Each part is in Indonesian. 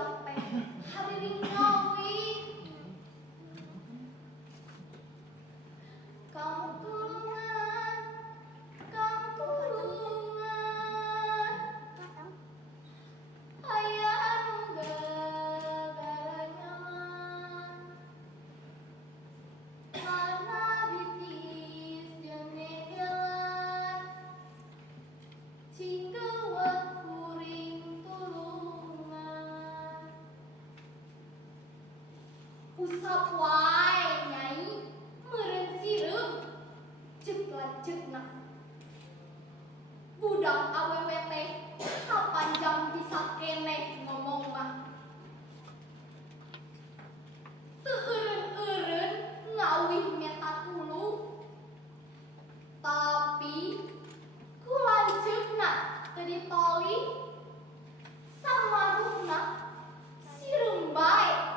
budak teh hari ngawi. Kamu tulungan, aya anu gara nyaman. Mana bitis jeung negelan, cingkeuweut kuring tulungan. Usap wae nyai, meureun sireum ceuk lanceukna. Budak awewe teh sapanjang bisa keneh ngomong mah. Teu eureun-eureun ngawih meta tulu. Tapi ku lanceukna teu ditoli, samaruhna sireum bae.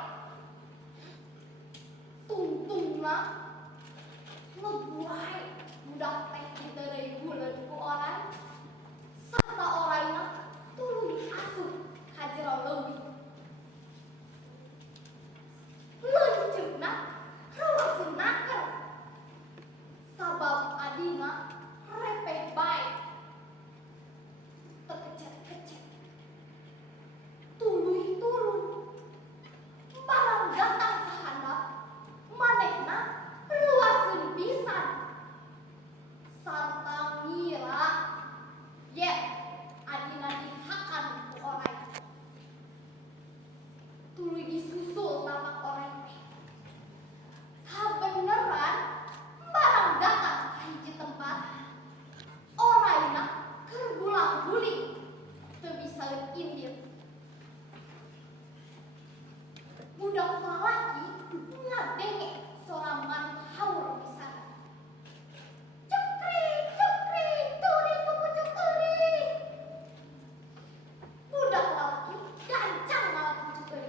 Tungtungna ngebuai budak teh diteureuy buleud ku oray, sarta orayna tuluy asup ka jero leuwih. Leunceukna reuweuseunnakeun, sabab adina repeh bae. Teu kecet-kecet, tuluy turun, barang datang ka handap, manehna reuaseun pisan. Sarta ngira ye adina dihakan ku oray. Tuluy disusul tapak oray teh. Kabeneran barang datang ka hiji tempat, orayna keur gulang-guling teu bisa indir. Budak lalaki ngadenge sorangan haur pisan. Cukri, turi ku pucuk turi. Budak lalaki gancang malah pucuk turi,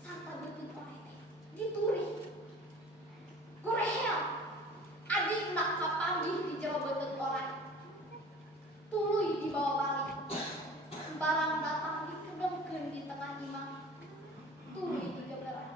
sarta beuteuut oray teh dituri. Gorehel, adina kapanggih di jero beuteuut oray. Tuluy dibawa balik. Barang datang dipudengkeun di tengah imah. Tuluy teu jabeuran.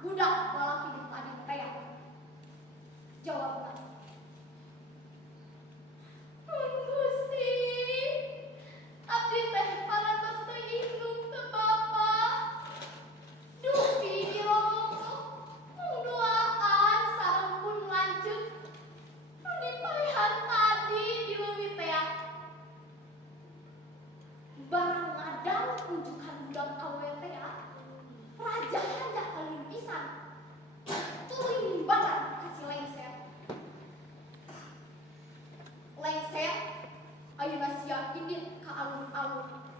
budak lalaki di tadi teh. Jawabna. Mun Gusti, abdi teh parantos teu indung teu bapa. Dupi di romo mung duaan sareng pun lanceuk. Nu dipaehan tadi di leuwih teh. Barang ngadang unjukan budak awe teh, raja hendak kalimpisan. Tuluy nimbangan ka si lengser. Lengser ayeuna sia indit ka alun-alun.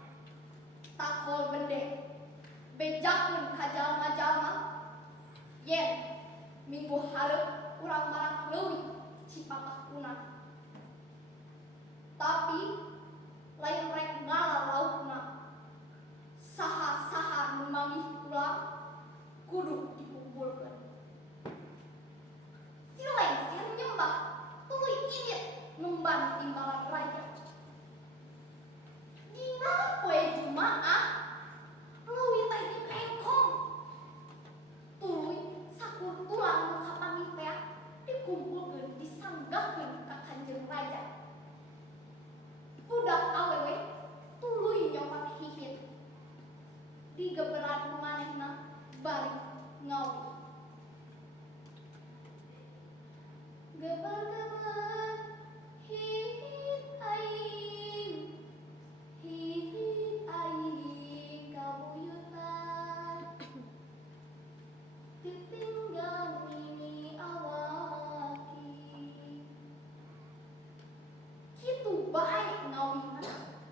Takol bende bejakeun ka jalma-jalma. Yen minggu hareup urang marak leuwih Cipatahuna. Tapi lain rek ngalah laukna. Saha-saha nu manggih ulang kudu dikumpulkeun. Si lengser nyembah tuluy indit ngumban timbalan raja. Dina poe Jumaah leuwih teh dipengkong. Tuluy sakurtulang nu kapanggih teh dikumpulkeun disanggahkeun ka Kanjeng Raja. Budak awewe tuluy nyopot hihit. Digeberan manehna bari ngawi. Geber-geber hihit aing kabuyutan. Ditinggal mini awaki. Kitu bae ngawina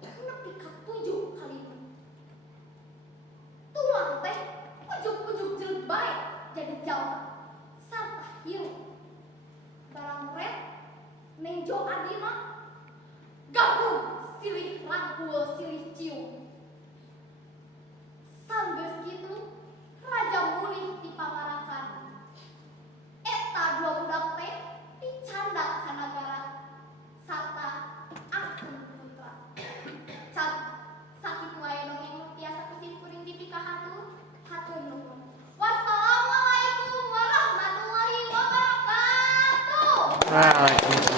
nepi ka 7 kalina. Tulang teh ujug-ujug jeut bae jadi jalma sampah hirup. Barang red menjo adina gabung silih rangkul silih cium. Sanggeus kitu raja mulih dipamarakan. Eta dua budak teh dicandak ka nagara sarta angkun putra. Can sakit wae dongeng nu tiasa kusin kuring dipikahatur. Hatur nuhun. Wassalamualaikum warahmatullahi wabarakatuh. Waalaikumsalam.